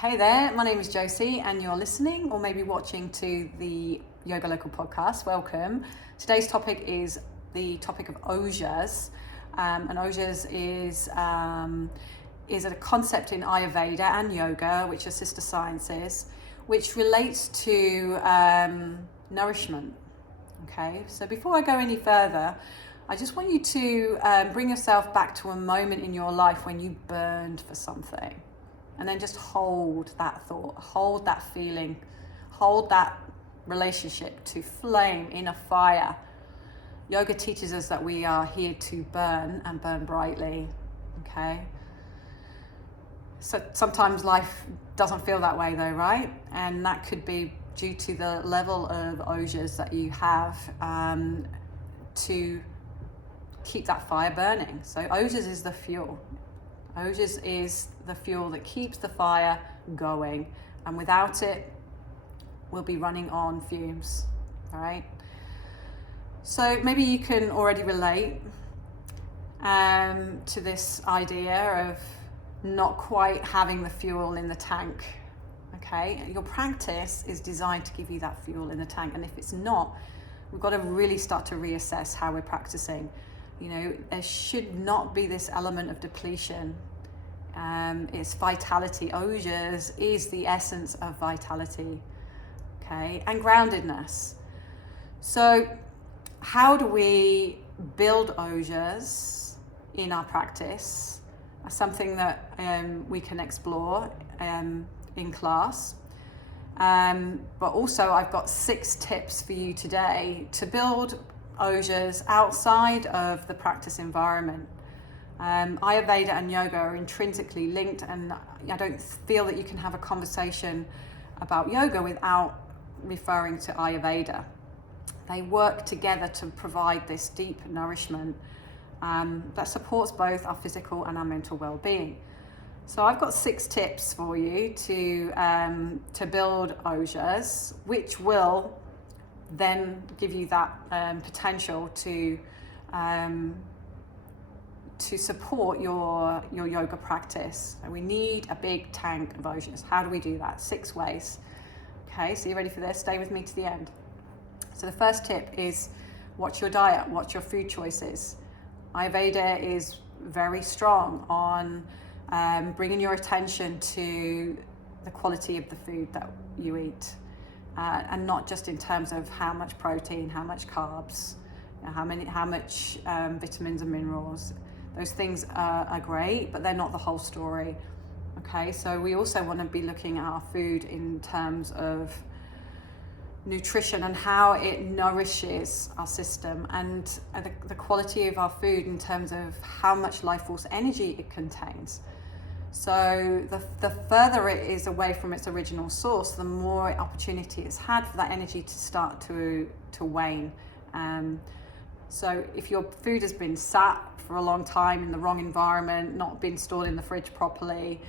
Hey there, my name is Josie and you're listening or maybe watching to the Yoga Local podcast. Welcome. Today's topic is the topic of Ojas. And Ojas is a concept in Ayurveda and yoga, which are sister sciences, which relates to nourishment. Okay, so before I go any further, I just want you to bring yourself back to a moment in your life when you burned for something. And then just hold that thought, hold that feeling, hold that relationship to flame in a fire. Yoga teaches us that we are here to burn and burn brightly, okay? So sometimes life doesn't feel that way though, right? And that could be due to the level of ojas that you have to keep that fire burning. So ojas is the fuel. Ojas is the fuel that keeps the fire going, and without it, we'll be running on fumes, all right? So maybe you can already relate to this idea of not quite having the fuel in the tank, okay? Your practice is designed to give you that fuel in the tank, and if it's not, we've got to really start to reassess how we're practicing. You know, there should not be this element of depletion. It's vitality. Ojas is the essence of vitality, okay? And groundedness. So how do we build ojas in our practice? Something that we can explore in class. But also I've got 6 tips for you today to build ojas outside of the practice environment. Ayurveda and yoga are intrinsically linked, and I don't feel that you can have a conversation about yoga without referring to Ayurveda. They work together to provide this deep nourishment that supports both our physical and our mental well-being. So I've got 6 tips for you to build ojas, which will then give you that potential to support your yoga practice. And we need a big tank of ojas. How do we do that? 6 ways. Okay, so you ready for this? Stay with me to the end. So the first tip is watch your diet, watch your food choices. Ayurveda is very strong on bringing your attention to the quality of the food that you eat. And not just in terms of how much protein, how much carbs, how much vitamins and minerals. Those things are great, but they're not the whole story. Okay, so we also want to be looking at our food in terms of nutrition and how it nourishes our system, and the quality of our food in terms of how much life force energy it contains. So the further it is away from its original source, the more opportunity it's had for that energy to start to wane. So if your food has been sat for a long time in the wrong environment, not been stored in the fridge properly,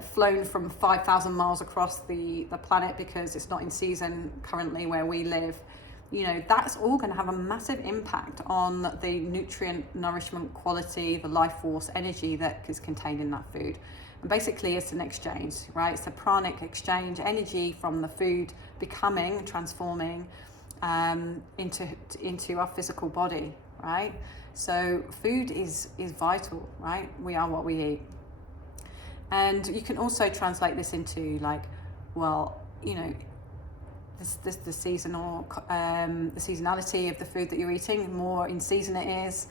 flown from 5,000 miles across the planet because it's not in season currently where we live, that's all going to have a massive impact on the nutrient nourishment quality, the life force energy that is contained in that food. And basically it's an exchange, right? It's a pranic exchange, energy from the food transforming into our physical body, right? So food is vital, right? We are what we eat. And you can also translate this into the seasonality of the food that you're eating. The more in season it is,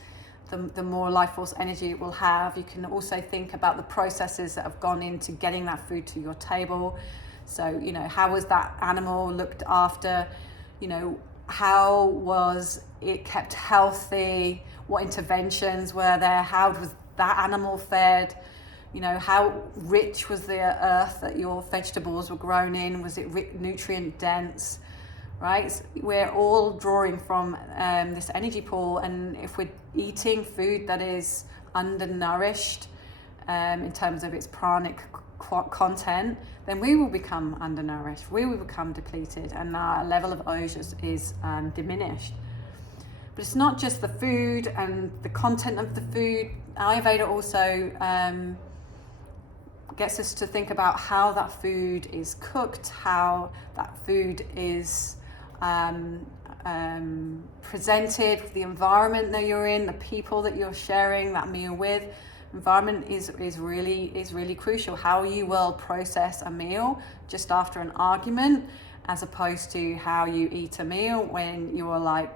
the more life force energy it will have. You can also think about the processes that have gone into getting that food to your table. So, how was that animal looked after? How was it kept healthy? What interventions were there? How was that animal fed? How rich was the earth that your vegetables were grown in? Was it nutrient dense, right? We're all drawing from this energy pool, and if we're eating food that is undernourished in terms of its pranic content, then we will become undernourished, we will become depleted, and our level of ojas is diminished. But it's not just the food and the content of the food. Ayurveda also gets us to think about how that food is cooked, how that food is presented, the environment that you're in, the people that you're sharing that meal with. Environment is really crucial. How you will process a meal just after an argument, as opposed to how you eat a meal when you're like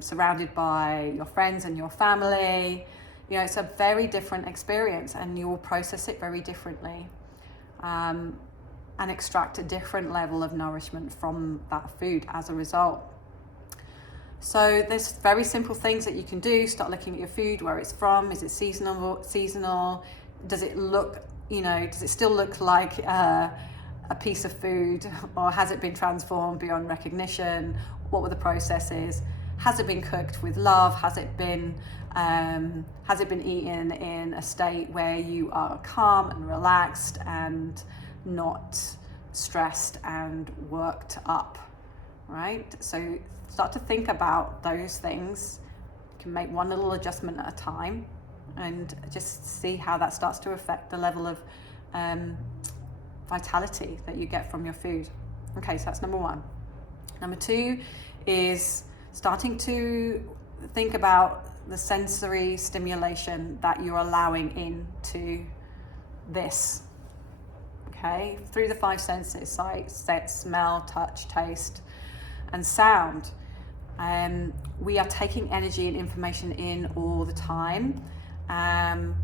surrounded by your friends and your family. You know, it's a very different experience, and you will process it very differently, and extract a different level of nourishment from that food as a result. So there's very simple things that you can do. Start looking at your food, where it's from. Is it seasonal? Does it look, does it still look like a piece of food, or has it been transformed beyond recognition? What were the processes? Has it been cooked with love? Has it been eaten in a state where you are calm and relaxed and not stressed and worked up, right? So start to think about those things. You can make one little adjustment at a time and just see how that starts to affect the level of vitality that you get from your food. Okay, so that's number one. Number two is starting to think about the sensory stimulation that you're allowing into this. Okay, through the five senses: sight, smell, touch, taste, and sound. We are taking energy and information in all the time, and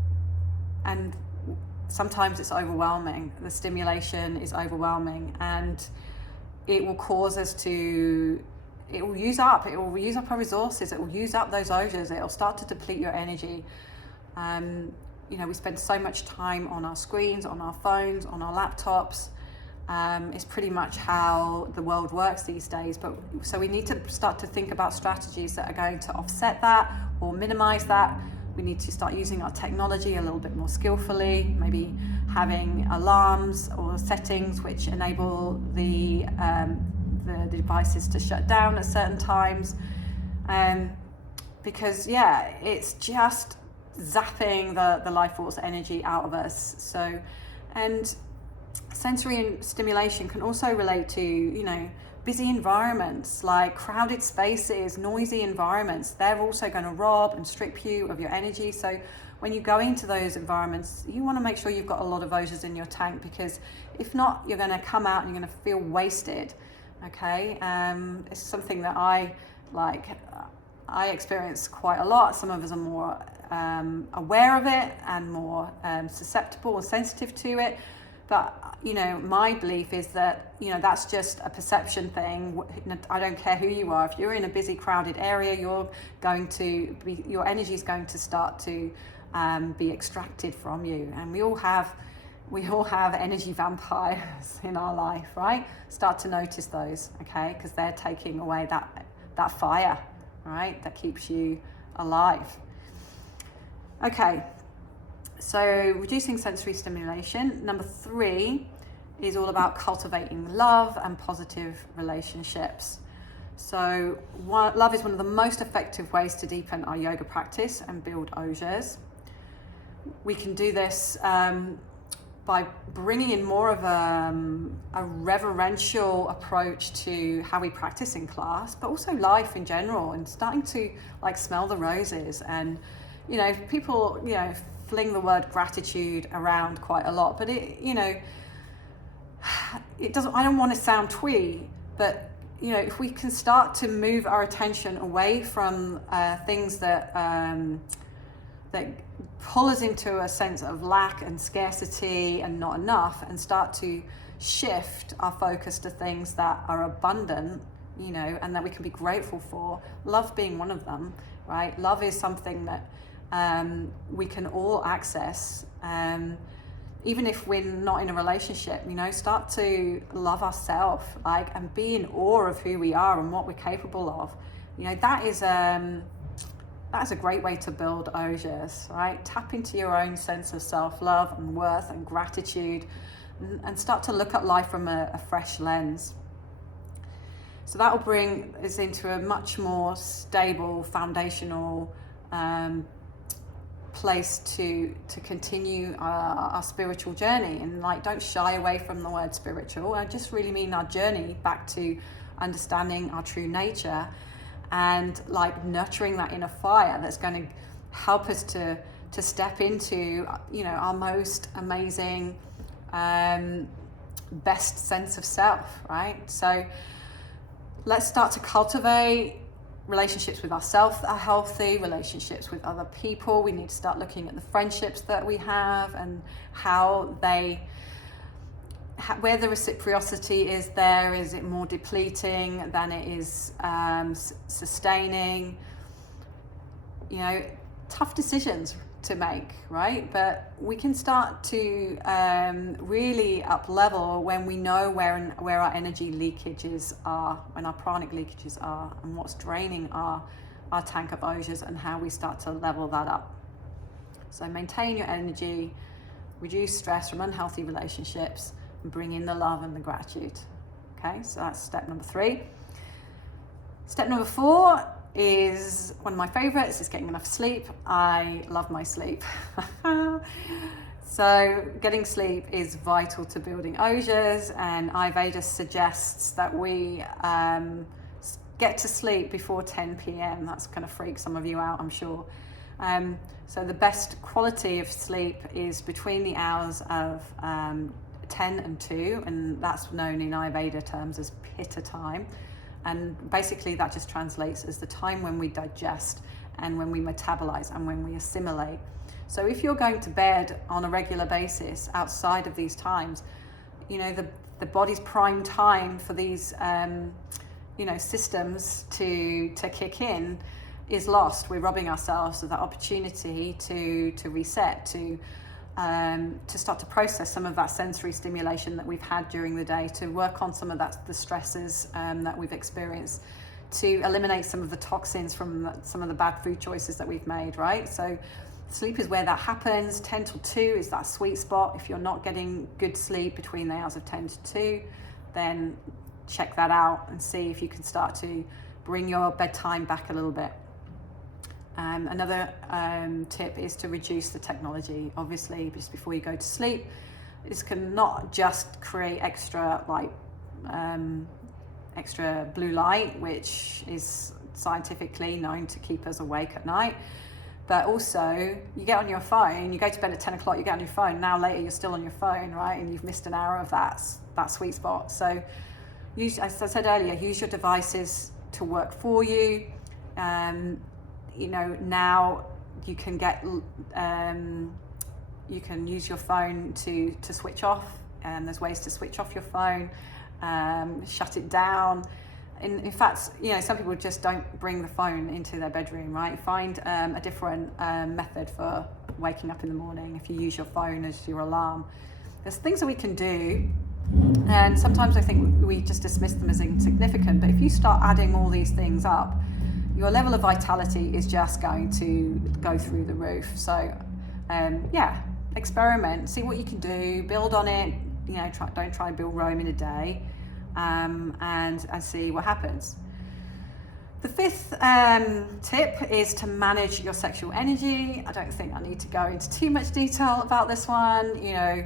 sometimes it's overwhelming. The stimulation is overwhelming, and it will cause us to, it will use up our resources, it will use up those ojas, it will start to deplete your energy. We spend so much time on our screens, on our phones, on our laptops. It's pretty much how the world works these days. So we need to start to think about strategies that are going to offset that or minimize that. We need to start using our technology a little bit more skillfully, maybe having alarms or settings which enable the devices to shut down at certain times. Because it's just zapping the life force energy out of us. So, and sensory stimulation can also relate to, busy environments, like crowded spaces, noisy environments. They're also going to rob and strip you of your energy. So when you go into those environments, you want to make sure you've got a lot of ojas in your tank, because if not, you're going to come out and you're going to feel wasted. Okay, it's something that I experience quite a lot. Some of us are more aware of it and more susceptible and sensitive to it. But, my belief is that, that's just a perception thing. I don't care who you are. If you're in a busy, crowded area, your energy is going to start to be extracted from you. And we all have energy vampires in our life, right? Start to notice those, okay? Because they're taking away that fire, right? That keeps you alive. Okay. So reducing sensory stimulation. Number 3 is all about cultivating love and positive relationships. So love is one of the most effective ways to deepen our yoga practice and build ojas. We can do this by bringing in more of a reverential approach to how we practice in class, but also life in general, and starting to smell the roses. And people fling the word gratitude around quite a lot, but it doesn't, I don't want to sound twee, but if we can start to move our attention away from things that pull us into a sense of lack and scarcity and not enough, and start to shift our focus to things that are abundant, and that we can be grateful for, love being one of them, right? Love is something that we can all access, even if we're not in a relationship. Start to love ourselves, and be in awe of who we are and what we're capable of. That is a great way to build ojas, right? Tap into your own sense of self-love and worth and gratitude, and start to look at life from a fresh lens. So that will bring us into a much more stable, foundational place to continue our spiritual journey. And like, don't shy away from the word spiritual. I just really mean our journey back to understanding our true nature, and like nurturing that inner fire that's going to help us to step into, you know, our most amazing, best sense of self, right? So let's start to cultivate relationships with ourselves that are healthy, relationships with other people. We need to start looking at the friendships that we have and how where the reciprocity is there. Is it more depleting than it is sustaining? You know, tough decisions to make, right? But we can start to really up level when we know where our energy leakages are, when our pranic leakages are, and what's draining our tank of ojas, and how we start to level that up. So maintain your energy, reduce stress from unhealthy relationships, and bring in the love and the gratitude. Okay, so that's step number 3. Step number 4 is one of my favorites, is getting enough sleep. I love my sleep. So getting sleep is vital to building ojas, and Ayurveda suggests that we get to sleep before 10 p.m. That's going to freak some of you out, I'm sure. So the best quality of sleep is between the hours of 10 and 2, and that's known in Ayurveda terms as pitta time. And basically that just translates as the time when we digest and when we metabolize and when we assimilate. So if you're going to bed on a regular basis outside of these times, you know, the body's prime time for these you know, systems to kick in is lost. We're robbing ourselves of that opportunity to reset, to start to process some of that sensory stimulation that we've had during the day, to work on some of the stresses that we've experienced, to eliminate some of the toxins from some of the bad food choices that we've made, right? So sleep is where that happens. 10 till 2 is that sweet spot. If you're not getting good sleep between the hours of 10 to 2, then check that out and see if you can start to bring your bedtime back a little bit. Another tip is to reduce the technology, obviously, just before you go to sleep. This can not just create extra blue light, which is scientifically known to keep us awake at night, but also you get on your phone, you go to bed at 10 o'clock, you get on your phone, now later you're still on your phone, right? And you've missed an hour of that sweet spot. So use, as I said earlier, use your devices to work for you. You know, now you can get, you can use your phone to switch off, and there's ways to switch off your phone, shut it down. In fact, you know, some people just don't bring the phone into their bedroom, right? Find a different method for waking up in the morning if you use your phone as your alarm. There's things that we can do, and sometimes I think we just dismiss them as insignificant, but if you start adding all these things up, your level of vitality is just going to go through the roof. So yeah, experiment, see what you can do, build on it. You know, don't try and build Rome in a day, and see what happens. The 5th tip is to manage your sexual energy. I don't think I need to go into too much detail about this one. You know,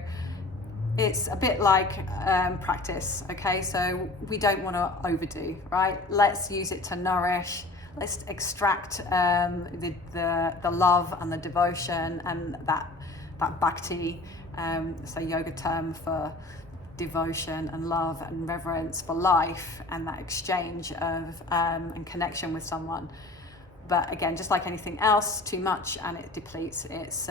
it's a bit like practice, okay? So we don't want to overdo, right? Let's use it to nourish. Let's extract the love and the devotion and that bhakti, so yoga term for devotion and love and reverence for life, and that exchange of and connection with someone. But again, just like anything else, too much and it depletes. It's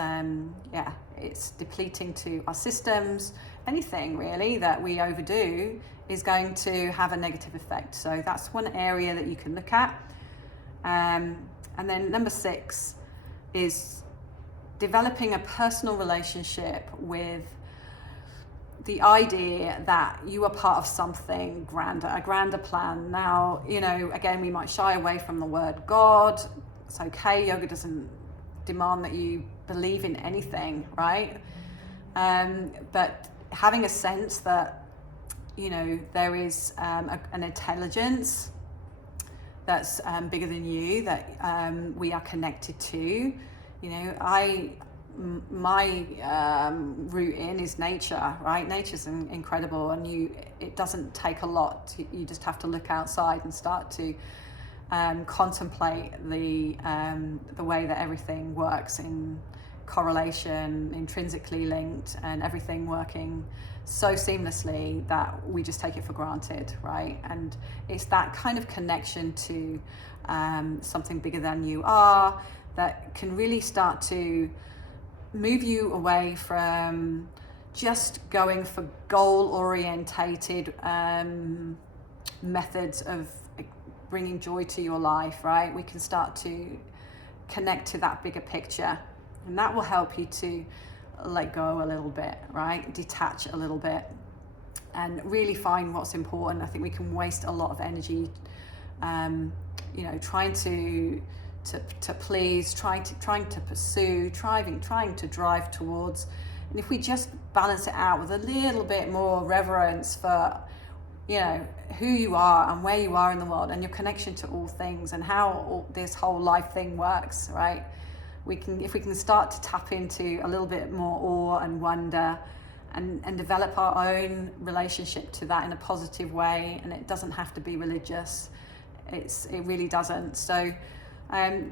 it's depleting to our systems. Anything really that we overdo is going to have a negative effect. So that's one area that you can look at. And then number 6 is developing a personal relationship with the idea that you are part of something grander, a grander plan. Now, you know, again, we might shy away from the word God. It's okay. Yoga doesn't demand that you believe in anything, right? But having a sense that, you know, there is an intelligence that's bigger than you, that we are connected to, My route in is nature, right? Nature's incredible, and it doesn't take a lot. You just have to look outside and start to contemplate the way that everything works in correlation, intrinsically linked, and everything working so seamlessly that we just take it for granted, right? And it's that kind of connection to something bigger than you are that can really start to move you away from just going for goal-orientated methods of bringing joy to your life, right? We can start to connect to that bigger picture, and that will help you to let go a little bit, right? Detach a little bit and really find what's important. I think we can waste a lot of energy trying to please, trying to pursue, trying to drive towards. And if we just balance it out with a little bit more reverence for who you are and where you are in the world and your connection to all things and how this whole life thing works, right? If we can start to tap into a little bit more awe and wonder and develop our own relationship to that in a positive way, and it doesn't have to be religious. It really doesn't. So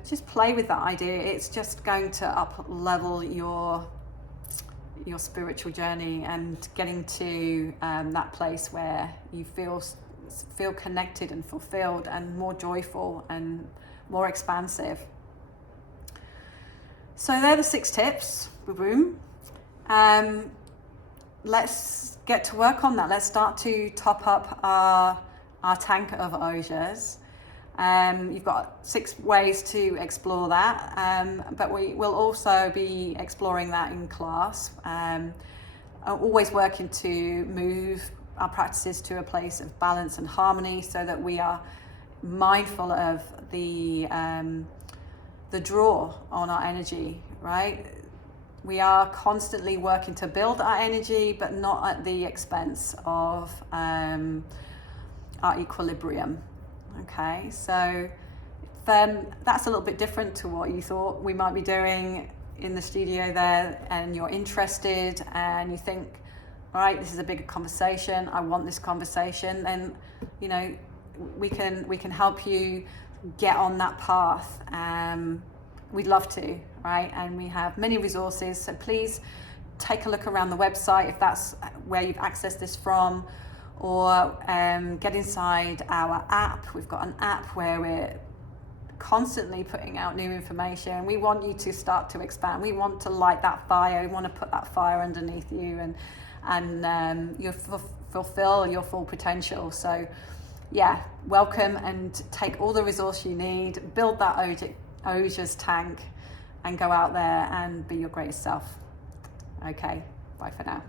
just play with that idea. It's just going to up level your spiritual journey and getting to that place where you feel connected and fulfilled and more joyful and more expansive. So they're the 6 tips. Boom. Let's get to work on that. Let's start to top up our tank of Ojas. You've got 6 ways to explore that, but we will also be exploring that in class. Always working to move our practices to a place of balance and harmony so that we are mindful of the draw on our energy, right? We are constantly working to build our energy, but not at the expense of our equilibrium. Okay, so that's a little bit different to what you thought we might be doing in the studio there, and you're interested and you think, all right, this is a bigger conversation, I want this conversation, then we can help you get on that path. We'd love to, right? And we have many resources, so please take a look around the website if that's where you've accessed this from, or get inside our app. We've got an app where we're constantly putting out new information. We want you to start to expand. We want to light that fire. We want to put that fire underneath you and you fulfill your full potential. So yeah, welcome, and take all the resource you need, build that Ojas tank, and go out there and be your greatest self. Okay, bye for now.